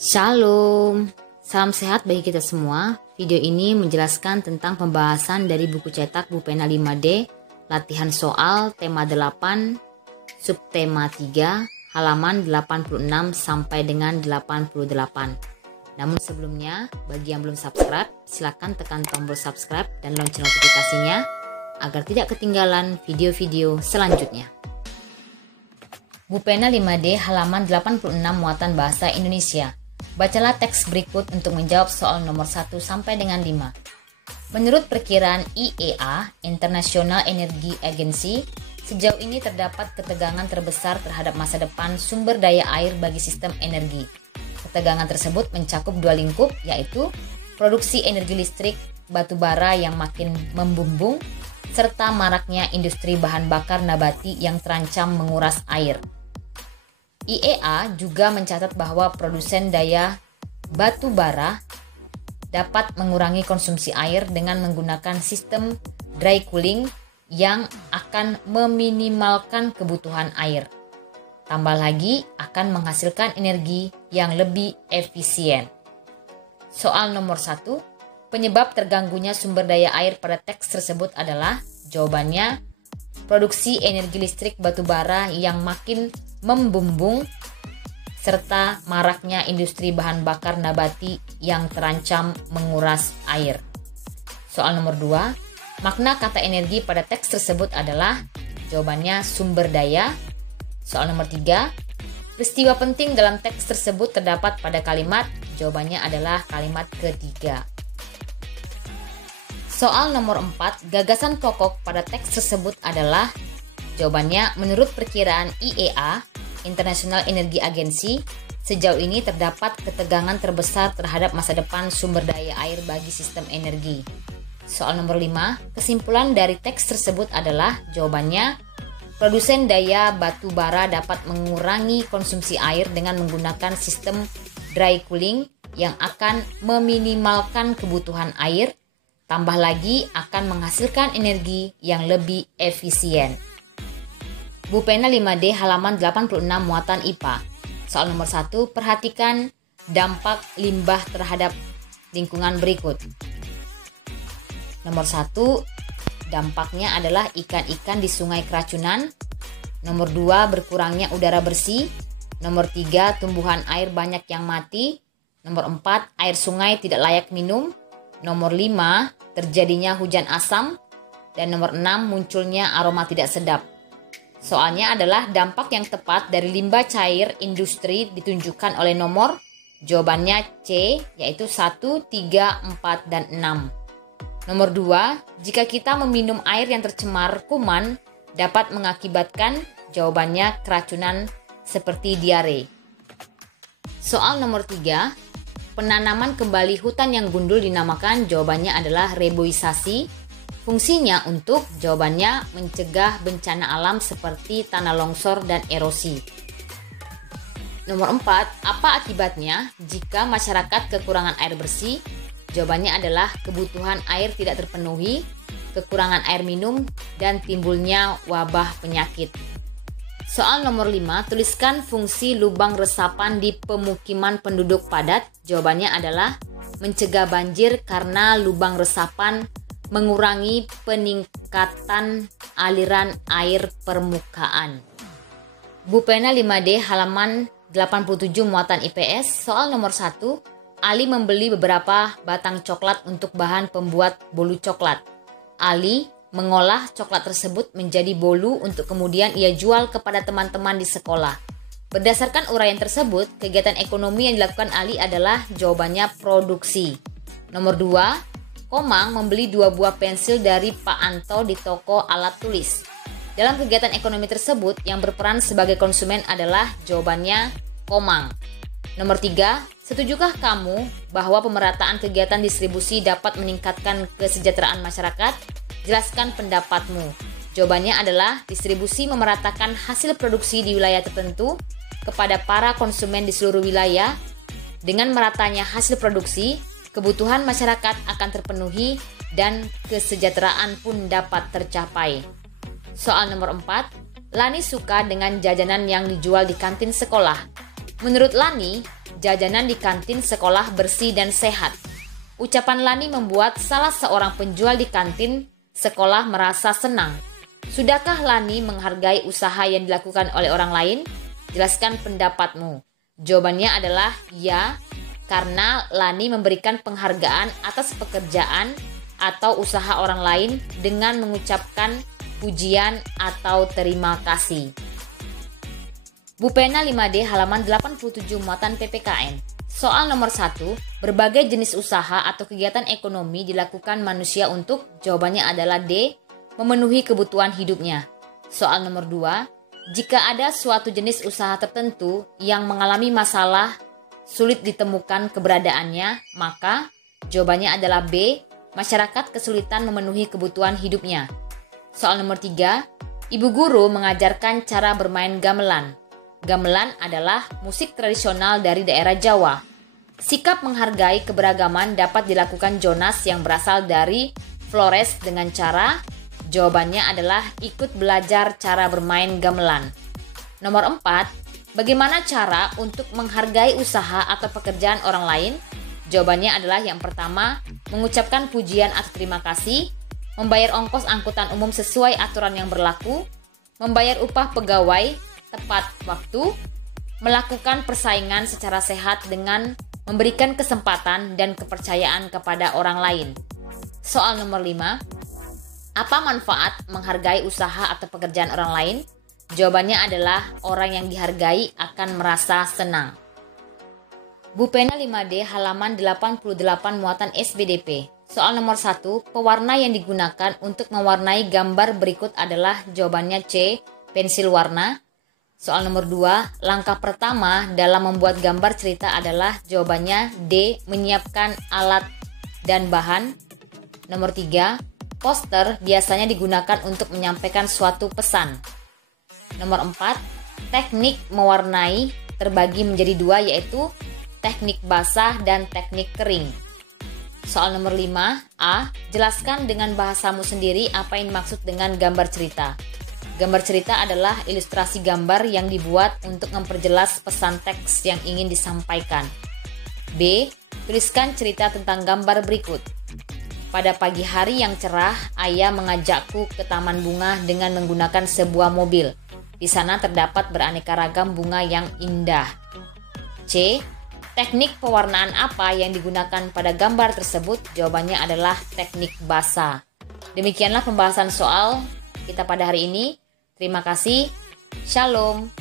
Shalom, salam sehat bagi kita semua. Video ini menjelaskan tentang pembahasan dari buku cetak Bu Pena 5D, latihan soal tema 8, subtema 3, halaman 86 sampai dengan 88. Namun sebelumnya, bagi yang belum subscribe, silakan tekan tombol subscribe dan lonceng notifikasinya agar tidak ketinggalan video-video selanjutnya. Bu Pena 5D halaman 86 muatan bahasa Indonesia. Bacalah teks berikut untuk menjawab soal nomor 1 sampai dengan 5. Menurut perkiraan IEA, International Energy Agency, sejauh ini terdapat ketegangan terbesar terhadap masa depan sumber daya air bagi sistem energi. Ketegangan tersebut mencakup dua lingkup, yaitu produksi energi listrik batu bara yang makin membumbung, serta maraknya industri bahan bakar nabati yang terancam menguras air. IEA juga mencatat bahwa produsen daya batu bara dapat mengurangi konsumsi air dengan menggunakan sistem dry cooling yang akan meminimalkan kebutuhan air. Tambah lagi akan menghasilkan energi yang lebih efisien. Soal nomor 1, penyebab terganggunya sumber daya air pada teks tersebut adalah, jawabannya, produksi energi listrik batu bara yang makin membumbung, serta maraknya industri bahan bakar nabati yang terancam menguras air. Soal nomor 2, makna kata energi pada teks tersebut adalah, jawabannya sumber daya. Soal nomor 3, peristiwa penting dalam teks tersebut terdapat pada kalimat, jawabannya adalah kalimat ketiga. Soal nomor 4, gagasan pokok pada teks tersebut adalah, jawabannya menurut perkiraan IEA, International Energy Agency, sejauh ini terdapat ketegangan terbesar terhadap masa depan sumber daya air bagi sistem energi. Soal nomor 5, kesimpulan dari teks tersebut adalah, jawabannya, produsen daya batu bara dapat mengurangi konsumsi air dengan menggunakan sistem dry cooling yang akan meminimalkan kebutuhan air, tambah lagi akan menghasilkan energi yang lebih efisien. Bu Pena 5D halaman 86 muatan IPA. Soal nomor 1, perhatikan dampak limbah terhadap lingkungan berikut. Nomor 1, dampaknya adalah ikan-ikan di sungai keracunan. Nomor 2, berkurangnya udara bersih. Nomor 3, tumbuhan air banyak yang mati. Nomor 4, air sungai tidak layak minum. Nomor 5, terjadinya hujan asam. Dan nomor 6, munculnya aroma tidak sedap. Soalnya adalah dampak yang tepat dari limbah cair industri ditunjukkan oleh nomor, jawabannya C, yaitu 1, 3, 4, dan 6. Nomor 2, jika kita meminum air yang tercemar kuman dapat mengakibatkan, jawabannya keracunan seperti diare. Soal nomor 3, penanaman kembali hutan yang gundul dinamakan, jawabannya adalah reboisasi. Fungsinya untuk, jawabannya, mencegah bencana alam seperti tanah longsor dan erosi. Nomor 4, apa akibatnya jika masyarakat kekurangan air bersih? Jawabannya adalah kebutuhan air tidak terpenuhi, kekurangan air minum, dan timbulnya wabah penyakit. Soal nomor 5, tuliskan fungsi lubang resapan di pemukiman penduduk padat. Jawabannya adalah mencegah banjir karena lubang resapan mengurangi peningkatan aliran air permukaan. Bu Pena 5D halaman 87 muatan IPS. Soal nomor 1, Ali membeli beberapa batang coklat untuk bahan pembuat bolu coklat. Ali mengolah coklat tersebut menjadi bolu untuk kemudian ia jual kepada teman-teman di sekolah. Berdasarkan uraian tersebut, kegiatan ekonomi yang dilakukan Ali adalah, jawabannya produksi. Nomor 2, Komang membeli 2 buah pensil dari Pak Anto di toko alat tulis. Dalam kegiatan ekonomi tersebut, yang berperan sebagai konsumen adalah, jawabannya Komang. Nomor 3, setujukah kamu bahwa pemerataan kegiatan distribusi dapat meningkatkan kesejahteraan masyarakat? Jelaskan pendapatmu. Jawabannya adalah, distribusi memeratakan hasil produksi di wilayah tertentu kepada para konsumen di seluruh wilayah. Dengan meratanya hasil produksi, kebutuhan masyarakat akan terpenuhi dan kesejahteraan pun dapat tercapai. Soal nomor 4, Lani suka dengan jajanan yang dijual di kantin sekolah. Menurut Lani, jajanan di kantin sekolah bersih dan sehat. Ucapan Lani membuat salah seorang penjual di kantin sekolah merasa senang. Sudahkah Lani menghargai usaha yang dilakukan oleh orang lain? Jelaskan pendapatmu. Jawabannya adalah ya, karena Lani memberikan penghargaan atas pekerjaan atau usaha orang lain dengan mengucapkan pujian atau terima kasih. Bu Pena 5D halaman 87 muatan PPKN. Soal nomor 1, berbagai jenis usaha atau kegiatan ekonomi dilakukan manusia untuk, jawabannya adalah D, memenuhi kebutuhan hidupnya. Soal nomor 2, jika ada suatu jenis usaha tertentu yang mengalami masalah sulit ditemukan keberadaannya, maka jawabannya adalah B, masyarakat kesulitan memenuhi kebutuhan hidupnya. Soal nomor 3, ibu guru mengajarkan cara bermain gamelan. Gamelan adalah musik tradisional dari daerah Jawa. Sikap menghargai keberagaman dapat dilakukan Jonas yang berasal dari Flores dengan cara, jawabannya adalah ikut belajar cara bermain gamelan. Nomor 4, bagaimana cara untuk menghargai usaha atau pekerjaan orang lain? Jawabannya adalah yang pertama, mengucapkan pujian atau terima kasih, membayar ongkos angkutan umum sesuai aturan yang berlaku, membayar upah pegawai tepat waktu, melakukan persaingan secara sehat dengan memberikan kesempatan dan kepercayaan kepada orang lain. Soal nomor 5, apa manfaat menghargai usaha atau pekerjaan orang lain? Jawabannya adalah orang yang dihargai akan merasa senang. Bu Pena 5D halaman 88 muatan SBDP. Soal nomor 1, pewarna yang digunakan untuk mewarnai gambar berikut adalah, jawabannya C, pensil warna. Soal nomor 2, langkah pertama dalam membuat gambar cerita adalah, jawabannya D, menyiapkan alat dan bahan. Nomor 3, poster biasanya digunakan untuk menyampaikan suatu pesan. Nomor 4, teknik mewarnai terbagi menjadi 2, yaitu teknik basah dan teknik kering. Soal nomor 5, A, jelaskan dengan bahasamu sendiri apa yang dimaksud dengan gambar cerita. Gambar cerita adalah ilustrasi gambar yang dibuat untuk memperjelas pesan teks yang ingin disampaikan. B, tuliskan cerita tentang gambar berikut. Pada pagi hari yang cerah, ayah mengajakku ke taman bunga dengan menggunakan sebuah mobil. Di sana terdapat beraneka ragam bunga yang indah. C, teknik pewarnaan apa yang digunakan pada gambar tersebut? Jawabannya adalah teknik basah. Demikianlah pembahasan soal kita pada hari ini. Terima kasih. Shalom.